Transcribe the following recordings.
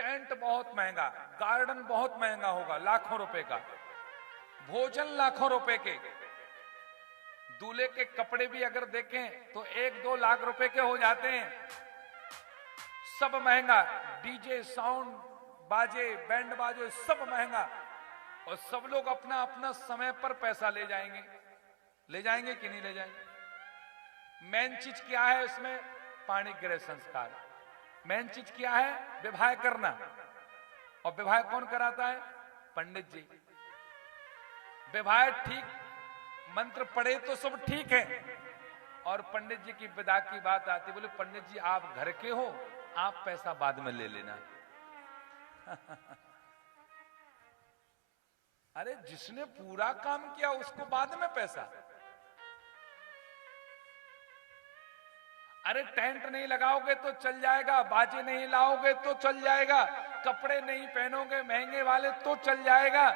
Tent बहुत महंगा, garden बहुत महंगा होगा, लाखों रुपए का, भोजन लाखों रुपए के, दूल्हे के कपड़े भी अगर देखें तो 1-2 लाख रुपए के हो जाते हैं, सब महंगा, डीजे साउंड बाजे बैंड बाजे सब महंगा, और सब लोग अपना अपना समय पर पैसा ले जाएंगे कि नहीं ले जाएंगे? मेन चीज क्या है इसमें? पाणी ग्रह संस्कार। मेन चीज क्या है? विवाह करना। और विवाह कौन कराता है? पंडित जी। विवाह ठीक, मंत्र पढ़े तो सब ठीक है, और पंडित जी की विदा की बात आती, बोले पंडित जी आप घर के हो, आप पैसा बाद में ले लेना। अरे जिसने पूरा काम किया उसको बाद में पैसा। अरे टेंट नहीं लगाओगे तो चल जाएगा, बाजे नहीं लाओगे तो चल जाएगा, कपड़े नहीं पहनोगे महंगे वाले तो चल जाएगा,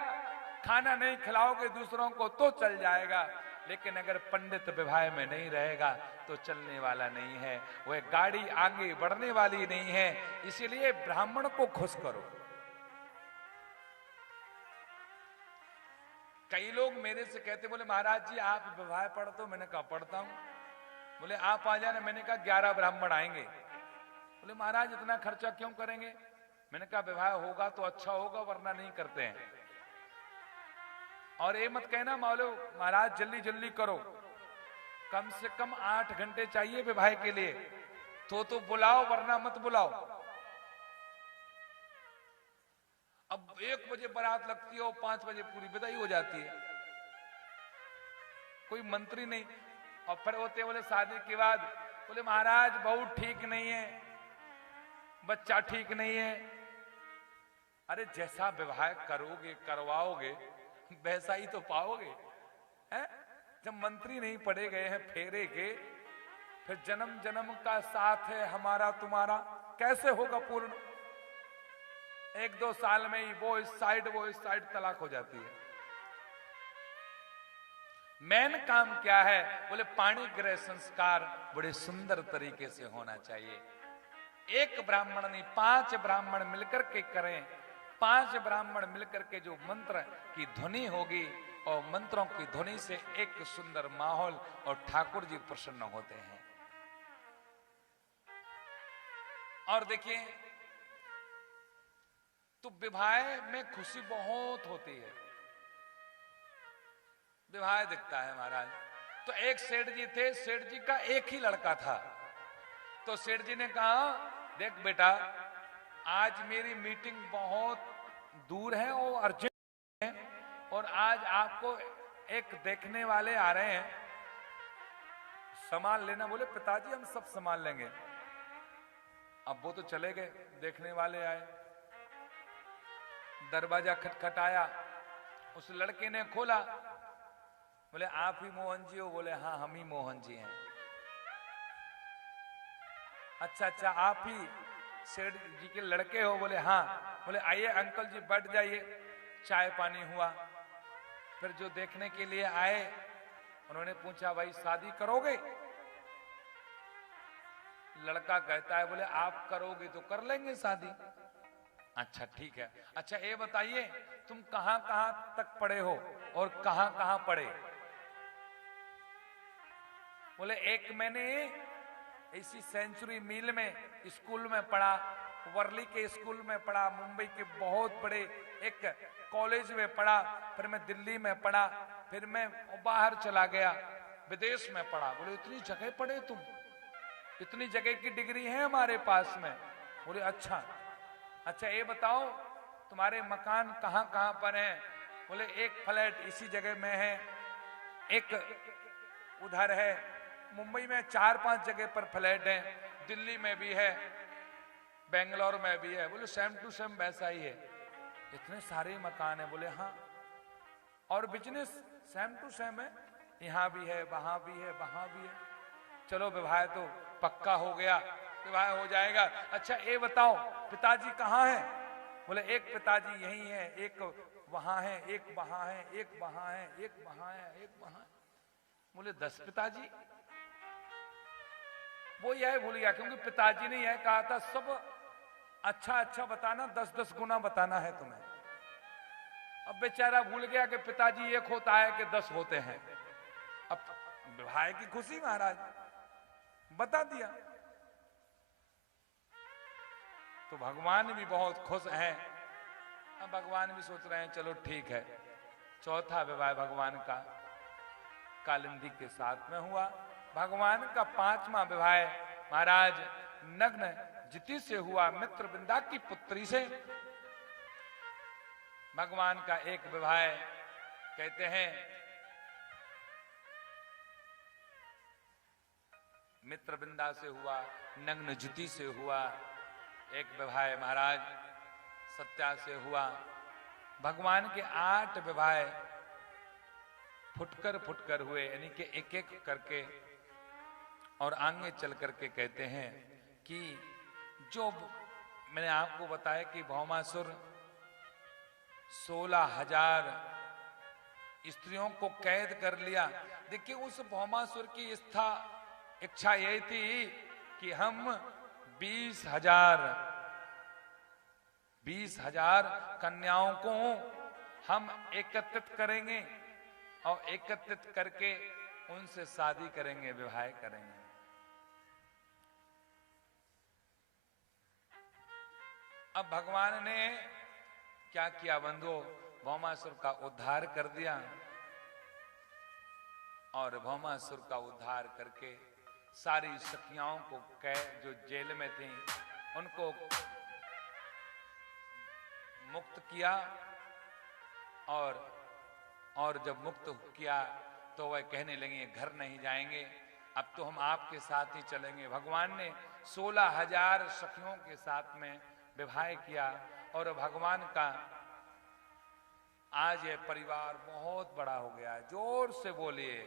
खाना नहीं खिलाओगे दूसरों को तो चल जाएगा, लेकिन अगर पंडित विवाह में नहीं रहेगा तो चलने वाला नहीं है, वह गाड़ी आगे बढ़ने वाली नहीं है। इसीलिए ब्राह्मण को खुश करो। कई लोग मेरे से कहते, बोले महाराज जी आप विवाह पढ़ते हो? मैंने कहा पढ़ता हूं। बोले आप आ जाना। मैंने कहा 11 ब्राह्मण आएंगे। बोले महाराज इतना खर्चा क्यों करेंगे? मैंने कहा विवाह होगा तो अच्छा होगा, वरना नहीं करते हैं। और ये मत कहना मालो महाराज जल्दी जल्दी करो, कम से कम 8 घंटे चाहिए विवाह के लिए, तो बुलाओ वरना मत बुलाओ। अब 1 बजे बारात लगती है और 5 बजे पूरी विदाई हो जाती है, कोई मंत्री नहीं। और फिर होते बोले शादी के बाद, बोले महाराज बहू ठीक नहीं है, बच्चा ठीक नहीं है। अरे जैसा विवाह करोगे करवाओगे वैसा ही तो पाओगे, है? जब मंत्री नहीं पड़े गए हैं फेरे के, फिर जन्म जन्म का साथ है हमारा तुम्हारा, कैसे होगा पूर्ण? 1-2 साल में ही वो इस साइड तलाक हो जाती है। मेन काम क्या है? बोले पाणी ग्रह संस्कार बड़े सुंदर तरीके से होना चाहिए। एक ब्राह्मण नहीं, 5 ब्राह्मण मिलकर के करें। 5 ब्राह्मण मिलकर के जो मंत्र की ध्वनि होगी, और मंत्रों की ध्वनि से एक सुंदर माहौल, और ठाकुर जी प्रसन्न होते हैं। और देखिए, तो विवाह में खुशी बहुत होती है। विवाह दिखता है महाराज। तो एक सेठ जी थे, सेठ जी का एक ही लड़का था। तो सेठ जी ने कहा देख बेटा, आज मेरी मीटिंग बहुत दूर है और अर्जेंट है, और आज आपको एक देखने वाले आ रहे हैं, संभाल लेना। बोले पिताजी हम सब संभाल लेंगे। अब वो तो चले गए, देखने वाले आए, दरवाजा खटखटाया, उस लड़के ने खोला। बोले आप ही मोहन जी हो? बोले हाँ हम ही मोहन जी हैं। अच्छा आप ही सेठ जी के लड़के हो? बोले हाँ। बोले आइए अंकल जी बैठ जाइए, चाय पानी हुआ। फिर जो देखने के लिए आए उन्होंने पूछा भाई शादी करोगे? लड़का कहता है बोले आप करोगे तो कर लेंगे शादी। अच्छा ठीक है। अच्छा ये बताइए तुम कहां कहां तक पढ़े हो और कहां कहां पढ़े? बोले एक मैंने इसी सेंचुरी मिल में स्कूल में पढ़ा, वर्ली के स्कूल में पढ़ा, मुंबई के बहुत बड़े एक कॉलेज में पढ़ा, फिर मैं दिल्ली में पढ़ा, फिर मैं बाहर चला गया, विदेश में पढ़ा। बोले इतनी जगह पढ़े तुम? इतनी जगह की डिग्री है हमारे पास में। बोले अच्छा ये बताओ तुम्हारे मकान कहां कहां पर हैं? बोले एक फ्लैट इसी जगह में है, एक उधर है, मुंबई में 4-5 जगह पर फ्लैट है, दिल्ली में भी है, बेंगलोर में भी है। बोले सेम टू सेम वैसा ही है। इतने सारे मकान है? बोले हाँ। और बिजनेस सेम टू सेम है, यहां भी है, वहां भी है, वहां भी है। चलो विवाह तो पक्का हो गया, विवाह हो जाएगा। अच्छा ये बताओ पिताजी कहाँ है? बोले एक पिताजी यही है, एक वहां है, एक वहां है, एक वहां है, एक वहां है, एक वहां है। बोले 10 पिताजी? वो यह भूल गया क्योंकि पिताजी ने यह कहा था सब अच्छा अच्छा बताना, 10-10 गुना बताना है तुम्हें। अब बेचारा भूल गया कि पिताजी एक होता है कि 10 होते हैं। अब भाई की खुशी, महाराज बता दिया। तो भगवान भी बहुत खुश हैं। अब भगवान भी सोच रहे हैं चलो ठीक है। चौथा विवाह भगवान का कालिंदी के साथ में हुआ। भगवान का 5वां विवाह महाराज नग्न जिति से हुआ, मित्रविंदा की पुत्री से। भगवान का एक विवाह कहते हैं मित्रविंदा से हुआ, नग्न ज्योति से हुआ। एक विवाह महाराज सत्या से हुआ। भगवान के 8 विवाह फुटकर हुए, यानी कि एक एक करके। और आगे चल करके कहते हैं कि जो मैंने आपको बताया कि भौमासुर 16,000 स्त्रियों को कैद कर लिया। देखिए उस भौमासुर की इच्छा यही थी कि हम 20,000 कन्याओं को हम एकत्रित करेंगे और एकत्रित करके उनसे शादी करेंगे, विवाह करेंगे। अब भगवान ने क्या किया बंधुओं, भौमासुर का उद्धार कर दिया। और भौमासुर का उद्धार करके सारी सखियाओं को जो जेल में थी उनको मुक्त किया। और जब मुक्त किया तो वह कहने लगे घर नहीं जाएंगे, अब तो हम आपके साथ ही चलेंगे। भगवान ने 16,000 सखियों के साथ में विवाह किया। और भगवान का आज यह परिवार बहुत बड़ा हो गया। जोर से बोलिए।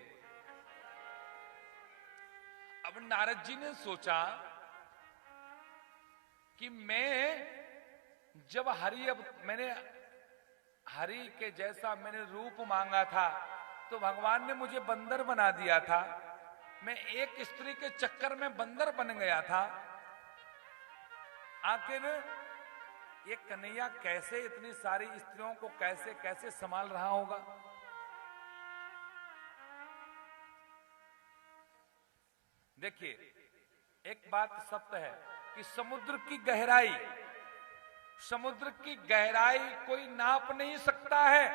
अब नारद जी ने सोचा कि मैंने हरि के जैसा मैंने रूप मांगा था तो भगवान ने मुझे बंदर बना दिया था। मैं एक स्त्री के चक्कर में बंदर बन गया था। आखिर ये कन्हैया कैसे इतनी सारी स्त्रियों को कैसे कैसे संभाल रहा होगा। देखिए एक बात सत्य है कि समुद्र की गहराई कोई नाप नहीं सकता है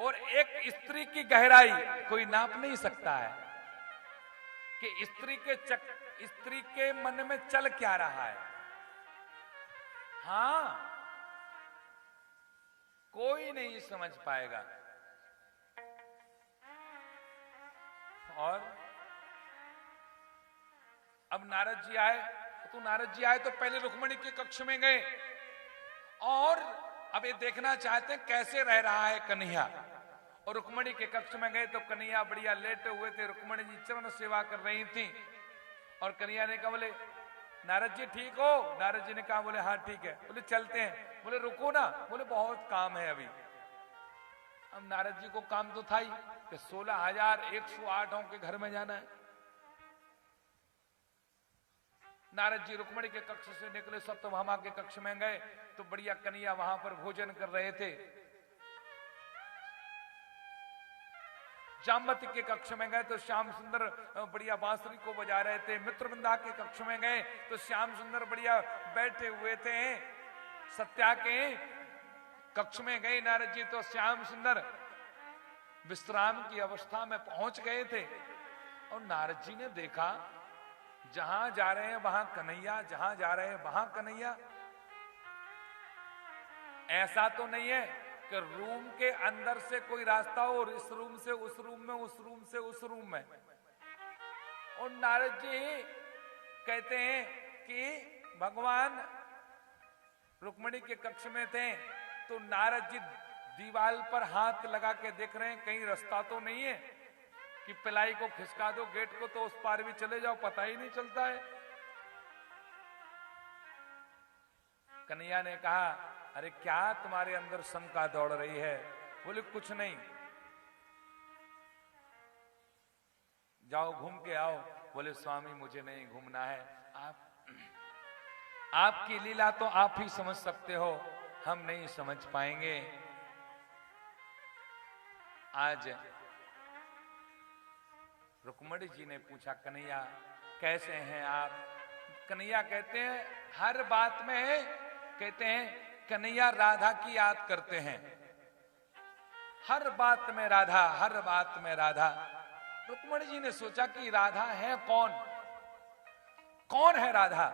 और एक स्त्री की गहराई कोई नाप नहीं सकता है कि स्त्री के मन में चल क्या रहा है। हाँ, कोई नहीं समझ पाएगा। और अब नारद जी आए तो पहले रुक्मिणी के कक्ष में गए और अब ये देखना चाहते हैं कैसे रह रहा है कन्हैया। और रुक्मिणी के कक्ष में गए तो कन्हैया बढ़िया लेटे हुए थे, रुक्मिणी जी चरण सेवा कर रही थी। और कन्हैया ने कहा बोले नारद जी ठीक हो? नारद जी ने कहा बोले हाँ ठीक है। बोले चलते हैं। बोले रुको ना, बोले बहुत काम है अभी। अब नारद जी को काम तो था ही कि 16,108 के घर में जाना है। नारद जी रुक्मिणी के कक्ष से निकले, सत्यभामा के कक्ष में गए तो बढ़िया कन्हैया वहां पर भोजन कर रहे थे। जामवती के कक्ष में गए तो श्याम सुंदर बढ़िया बांसुरी को बजा रहे थे। मित्रविंदा के कक्ष में गए तो श्याम सुंदर बढ़िया बैठे हुए थे। सत्या के कक्ष में गए नारद जी तो श्याम सुंदर विश्राम की अवस्था में पहुंच गए थे। और नारद जी ने देखा जहां जा रहे हैं वहां कन्हैया, जहां जा रहे हैं वहां कन्हैया। ऐसा तो नहीं है कि रूम के अंदर से कोई रास्ता हो और इस रूम से उस रूम में, उस रूम से उस रूम में। और नारद जी कहते हैं कि भगवान रुक्मिणी के कक्ष में थे तो नारद जी दीवार पर हाथ लगा के देख रहे हैं कहीं रास्ता तो नहीं है कि पिलाई को खिसका दो गेट को तो उस पार भी चले जाओ, पता ही नहीं चलता है। कन्हैया ने कहा अरे क्या तुम्हारे अंदर शंका दौड़ रही है? बोले कुछ नहीं, जाओ घूम के आओ। बोले स्वामी मुझे नहीं घूमना है, आपकी लीला तो आप ही समझ सकते हो, हम नहीं समझ पाएंगे। आज रुक्मणी जी ने पूछा, कन्हैया कैसे हैं आप? कन्हैया कहते हैं, हर बात में कहते हैं कन्हैया राधा की याद करते हैं, हर बात में राधा, हर बात में राधा। रुक्मणी जी ने सोचा कि राधा है कौन? कौन है राधा?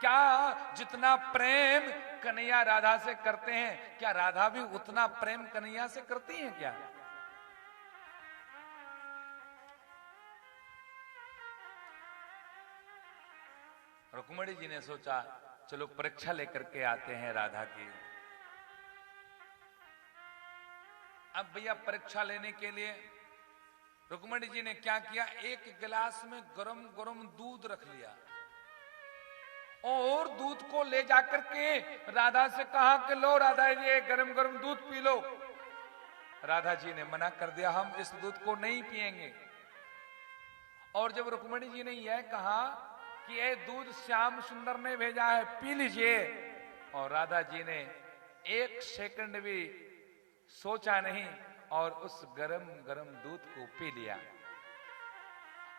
क्या जितना प्रेम कन्हैया राधा से करते हैं, क्या राधा भी उतना प्रेम कन्हैया से करती हैं क्या? रुक्मणी जी ने सोचा चलो परीक्षा लेकर के आते हैं राधा की। अब भैया परीक्षा लेने के लिए रुक्मणी जी ने क्या किया, एक गिलास में गरम गरम दूध रख लिया और दूध को ले जाकर के राधा से कहा कि लो राधा ये गरम गरम दूध पी लो। राधा जी ने मना कर दिया, हम इस दूध को नहीं पिएंगे। और जब रुक्मणी जी ने यह कहा कि ये दूध श्याम सुंदर ने भेजा है, पी लीजिए, और राधा जी ने एक सेकंड भी सोचा नहीं और उस गरम गरम दूध को पी लिया।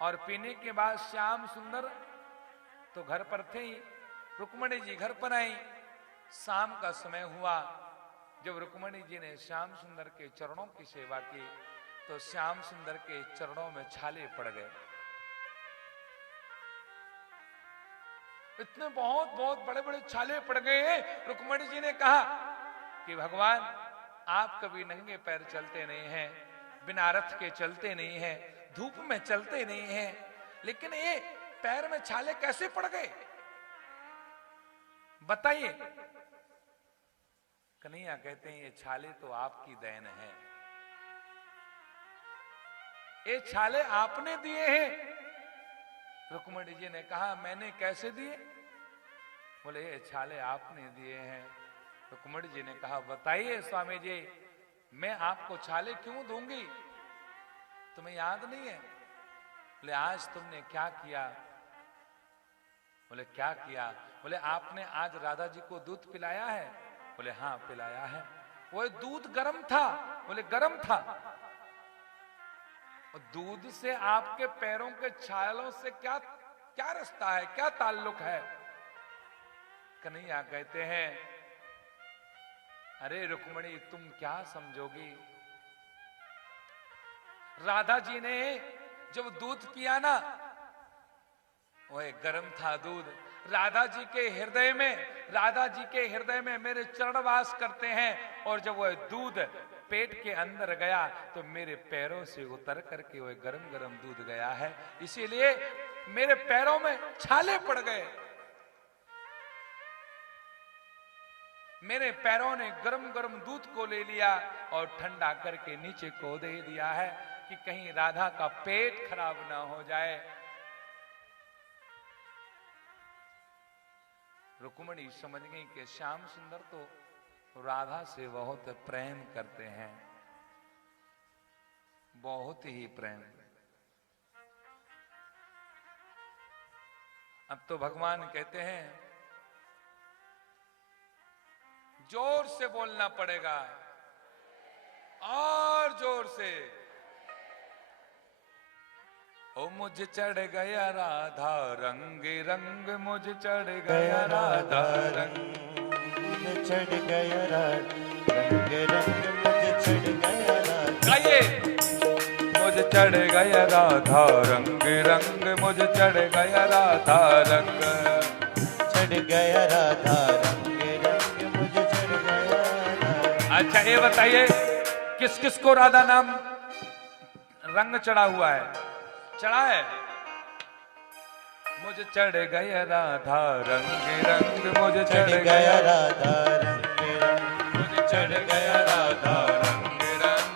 और पीने के बाद श्याम सुंदर तो घर पर थे ही, रुक्मणी जी घर पर आई। शाम का समय हुआ, जब रुक्मणी जी ने श्याम सुंदर के चरणों की सेवा की तो श्याम सुंदर के चरणों में छाले पड़ गए। इतने बहुत बहुत बड़े बड़े छाले पड़ गए। रुक्मणी जी ने कहा कि भगवान आप कभी नंगे पैर चलते नहीं हैं, बिना रथ के चलते नहीं हैं, धूप में चलते नहीं हैं, लेकिन ये पैर में छाले कैसे पड़ गए बताइए। कन्हैया कहते हैं ये छाले तो आपकी देन है, ये छाले आपने दिए हैं। रुक्मणी जी ने कहा मैंने कैसे दिए? बोले ये छाले आपने दिए हैं। रुक्मणी जी ने कहा बताइए स्वामी जी, मैं आपको छाले क्यों दूंगी, तुम्हें याद नहीं है? बोले आज तुमने क्या किया? बोले क्या किया? बोले आपने आज राधा जी को दूध पिलाया है? बोले हाँ पिलाया है। वो दूध गर्म था? बोले गर्म था। दूध से आपके पैरों के छालों से क्या क्या रिश्ता है, क्या ताल्लुक है? कन्हैया कहते हैं अरे रुक्मणी तुम क्या समझोगी, राधा जी ने जब दूध पिया ना, वह गर्म था दूध। राधा जी के हृदय में, राधा जी के हृदय में मेरे चरण वास करते हैं, और जब वह दूध पेट के अंदर गया तो मेरे पैरों से उतर करके वह गरम गरम दूध गया है, इसीलिए मेरे पैरों में छाले पड़ गए। मेरे पैरों ने गरम गरम दूध को ले लिया और ठंडा करके नीचे को दे दिया है कि कहीं राधा का पेट खराब ना हो जाए। रुक्मणी समझ गई कि श्याम सुंदर तो राधा से बहुत प्रेम करते हैं, बहुत ही प्रेम। अब तो भगवान कहते हैं जोर से बोलना पड़ेगा, और जोर से। ओ मुझ चढ़ गया राधा रंग रंग, मुझ चढ़ गया राधा रंग, चढ़ गया रंग रंग, मुझे चढ़ गया राधा। गाइए, मुझे चढ़ गया राधा रंग रंग, मुझे चढ़ गया राधा रंग, चढ़ गया राधा रंग रंग, मुझे चढ़ गया राधा। अच्छा ये बताइए किस किस को राधा नाम रंग चढ़ा हुआ है? चढ़ा है? मुझे चढ़ गया राधा रंग रंग, मुझे चढ़ गया राधा रंग रंग, मुझे चढ़ गया राधा रंग रंग।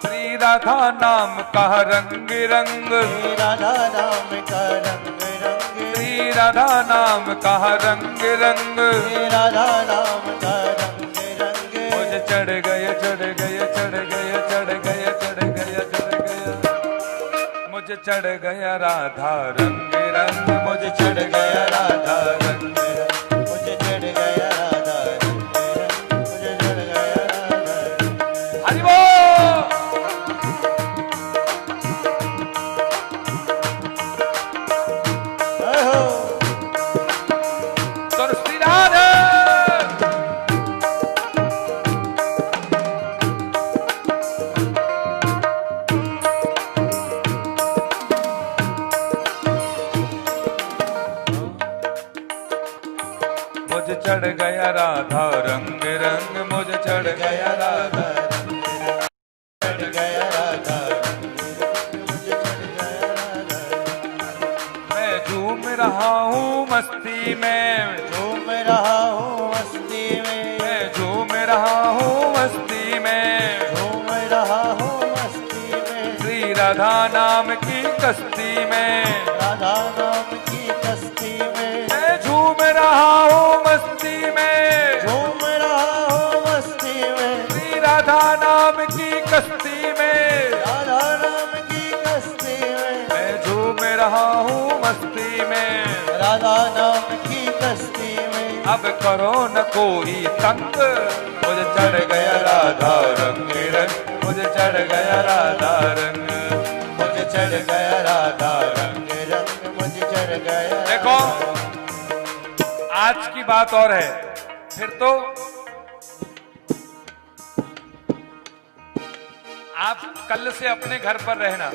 श्री राधा नाम का रंग रंग, राधा नाम का रंग रंग, श्री राधा नाम का रंग रंग, राधा नाम का रंग रंग। मुझे चढ़ गया चढ़ गया चढ़ गया चढ़ गया चढ़ गया चढ़ गया, मुझे चढ़ गया राधा रंग रंग, मुझे चढ़ गया राधा रंग रंग, मुझे चढ़ गया राधा रंग रंग, मुझे चढ़ गया राधा रंग। हरि बोल। तो श्री राधे मुझे चढ़ गया राधा रंग रंग, मुझे चढ़ गया राधा रंग रंग, चढ़ गया राधा रंग रंग, मुझे चढ़ गया राधा रंग। मैं झूम रहा हूँ मस्ती में, झूम रहा हूँ मस्ती में, मैं झूम रहा हूँ मस्ती में, झूम रहा हूँ मस्ती में, श्री राधा नाम की कश्ती में, राधा नाम की कश्ती में। मैं झूम रहा हूँ मस्ती में, झूम रहा हूँ मस्ती में, श्री राधा नाम की कश्ती में, राधा नाम की कश्ती में। मैं झूम रहा हूँ मस्ती में, राधा नाम की कश्ती में। अब करो न कोई तंग, मुझे चढ़ गया राधा रंग रंग, मुझे चढ़ गया राधा रंग, मुझे चढ़ गया राधा रंग रंग, मुझे चढ़ गया। देखो आज की बात और है, फिर तो आप कल से अपने घर पर रहना,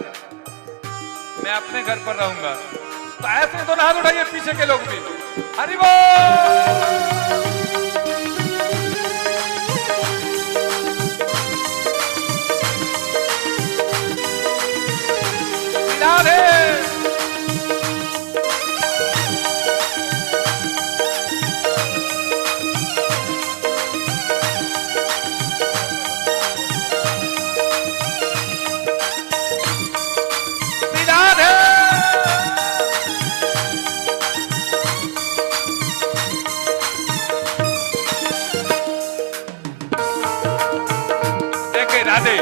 मैं अपने घर पर रहूंगा, तो ऐसे तो हाथ उठाइए पीछे के लोग भी। हरि बोल। राधे राधे,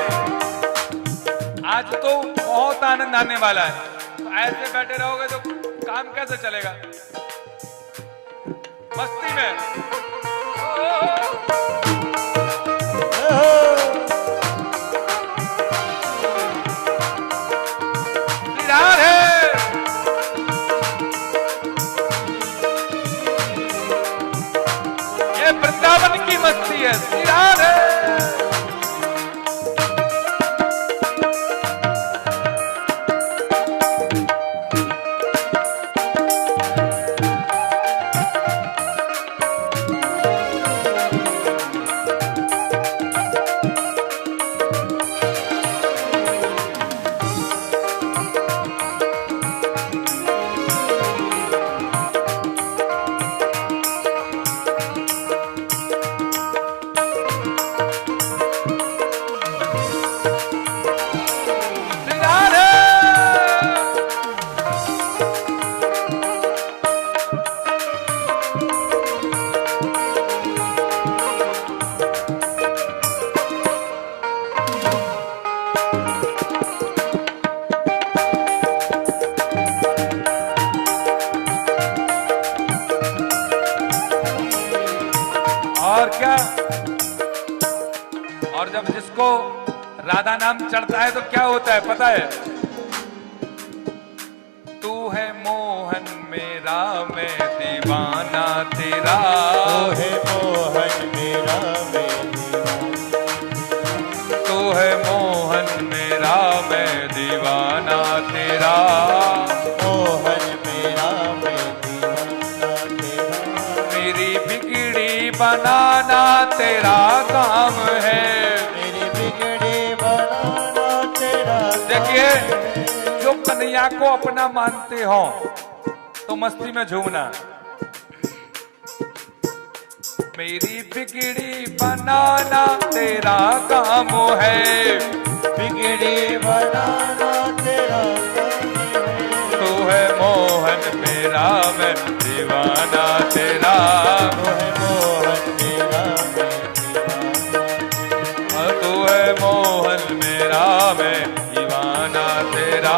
आज तो बहुत आनंद आने वाला है, तो ऐसे बैठे रहोगे तो काम कैसे चलेगा मस्ती में। राधे ये वृंदावन की मस्ती है। श्री राधे और क्या, और जब जिसको राधा नाम चढ़ता है तो क्या होता है पता है? तू है मोहन मेरा मैं दीवाना तेरा, तू है मोहन मेरा मैं दीवाना, तू है मोहन मेरा मैं दीवाना तेरा, मोहन मेरा मैं दीवाना तेरा। मेरी बिगड़ी बनाना तेरा काम है, मेरी बिगड़ी बनाना तेरा। देखिए जो कन्हैया को अपना मानते हो तो मस्ती में झूमना। मेरी बिगड़ी बनाना तेरा काम है, बिगड़ी बनाना तेरा काम है। तू है मोहन मेरा मैं दीवाना तेरा, तू है मोहन मेरा मैं दीवाना, तू है मोहन मेरा मैं दीवाना तेरा।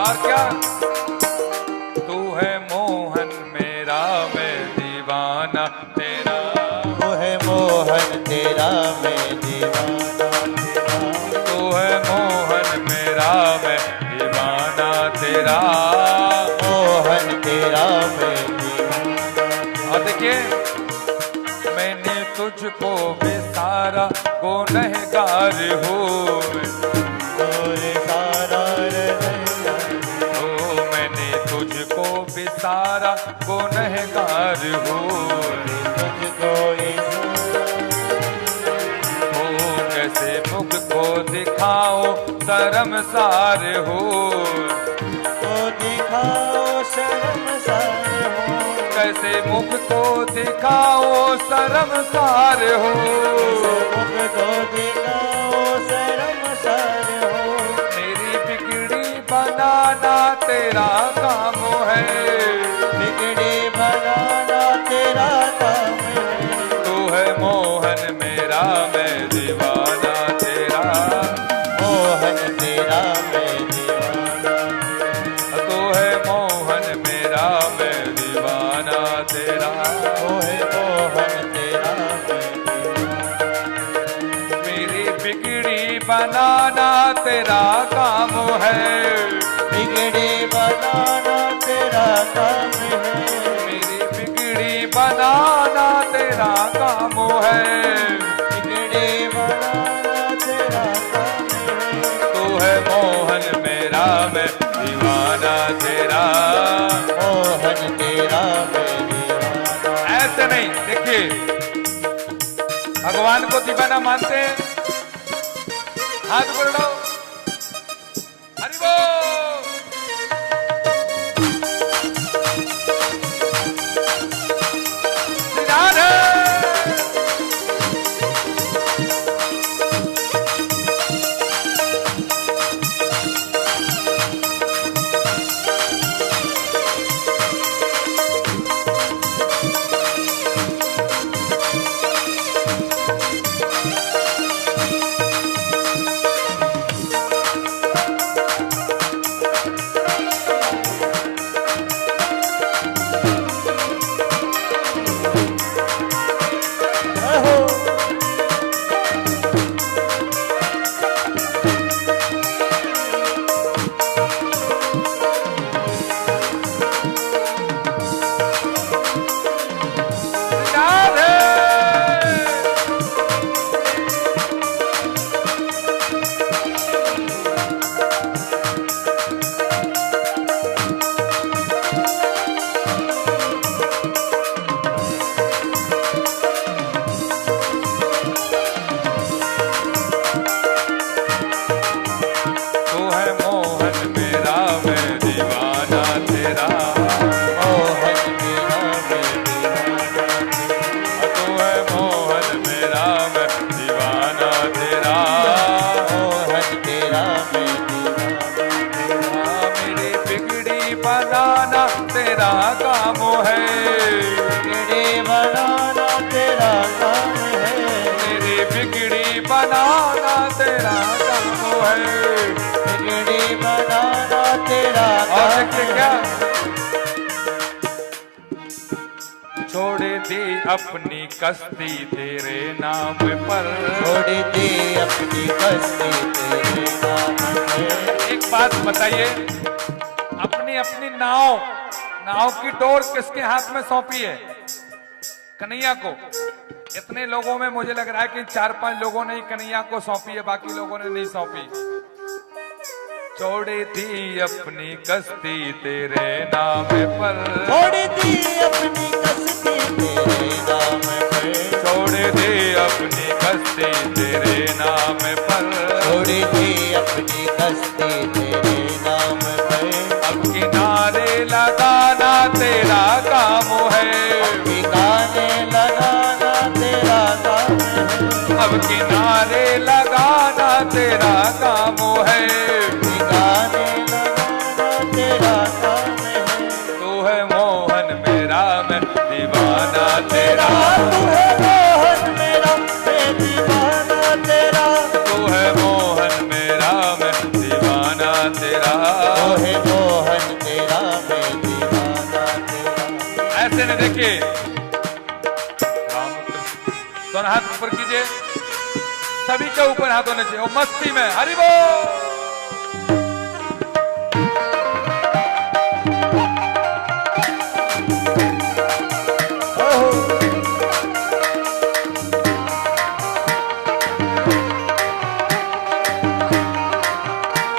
और क्या? तू है मोहन मेरा, मैं दीवाना तेरा। तू है मोहन तेरा, मैं दीवाना तेरा। तू है मोहन मेरा, मैं दीवाना तेरा। मोहन तेरा, मैं दीवाना। और देखिए, मैंने तुझको बेसारा गुनहगार हूँ। तोरे सारा रहना। ओ मैंने तुझको बेसारा गुनहगार हूँ। तुझको ओ कैसे मुख को दिखाओ शर्मसार हो। तो दिखाओ शर्मसार हो। कैसे मुख को दिखाओ शर्मसार हो। मुख को दिखाओ शर्मसार हो। मेरी बिगड़ी बनाना तेरा काम है। बिगड़ी बनाना तेरा काम है। तू है मोहन मेरा, मैं दीवाना तेरा। मोहन तेरा, मैं दीवाना। तू है मोहन मेरा, मैं दीवाना तेरा। वो है मोहन तेरा, मैं दीवाना। मेरी बिगड़ी बनाना तेरा काम है। बिगड़ी बनाना तेरा काम है। मेरी बिगड़ी बनाना तेरा काम है। बिगड़ी बनाना तेरा काम है। तू है मोहन मेरा, मैं दीवाना तेरा। मोहन तेरा, मैं दीवाना। ऐसे नहीं, देखिए, भगवान को दीवाना मानते हैं, हाथ बढ़ाओ, हरि बोल। श्री राधे। छोड़ दी अपनी कश्ती तेरे नाम पर, छोड़ दी अपनी कश्ती तेरे नाम पर। एक बात बताइए, अपनी अपनी नाव की डोर किसके हाथ में सौंपी है? कन्हैया को। इतने लोगों में मुझे लग रहा है कि 4-5 लोगों ने ही कन्हैया को सौंपी है, बाकी लोगों ने नहीं सौंपी। छोड़ दी अपनी कश्ती तेरे नाम पर, छोड़ दी अपनी कश्ती तेरे नाम पर, छोड़ दी अपनी कश्ती तेरे नाम पर, छोड़ दी अपनी कश्ती तेरे नाम पर। अब किनारे लगाना तेरा काम है, ठिकाने लगाना तेरा काम है, अब किनारे लगाना तेरा काम है। ठिकाने लगाना तेरा काम है। तू है मोहन मेरा, मैं दीवाना तेरा। तू है मोहन मेरा, मैं दीवाना तेरा। तू है मोहन मेरा, देखिए रामकृष्ण दोनों हाथ ऊपर कीजिए, सभी के ऊपर हाथ होने चाहिए और मस्ती में हरि बोल।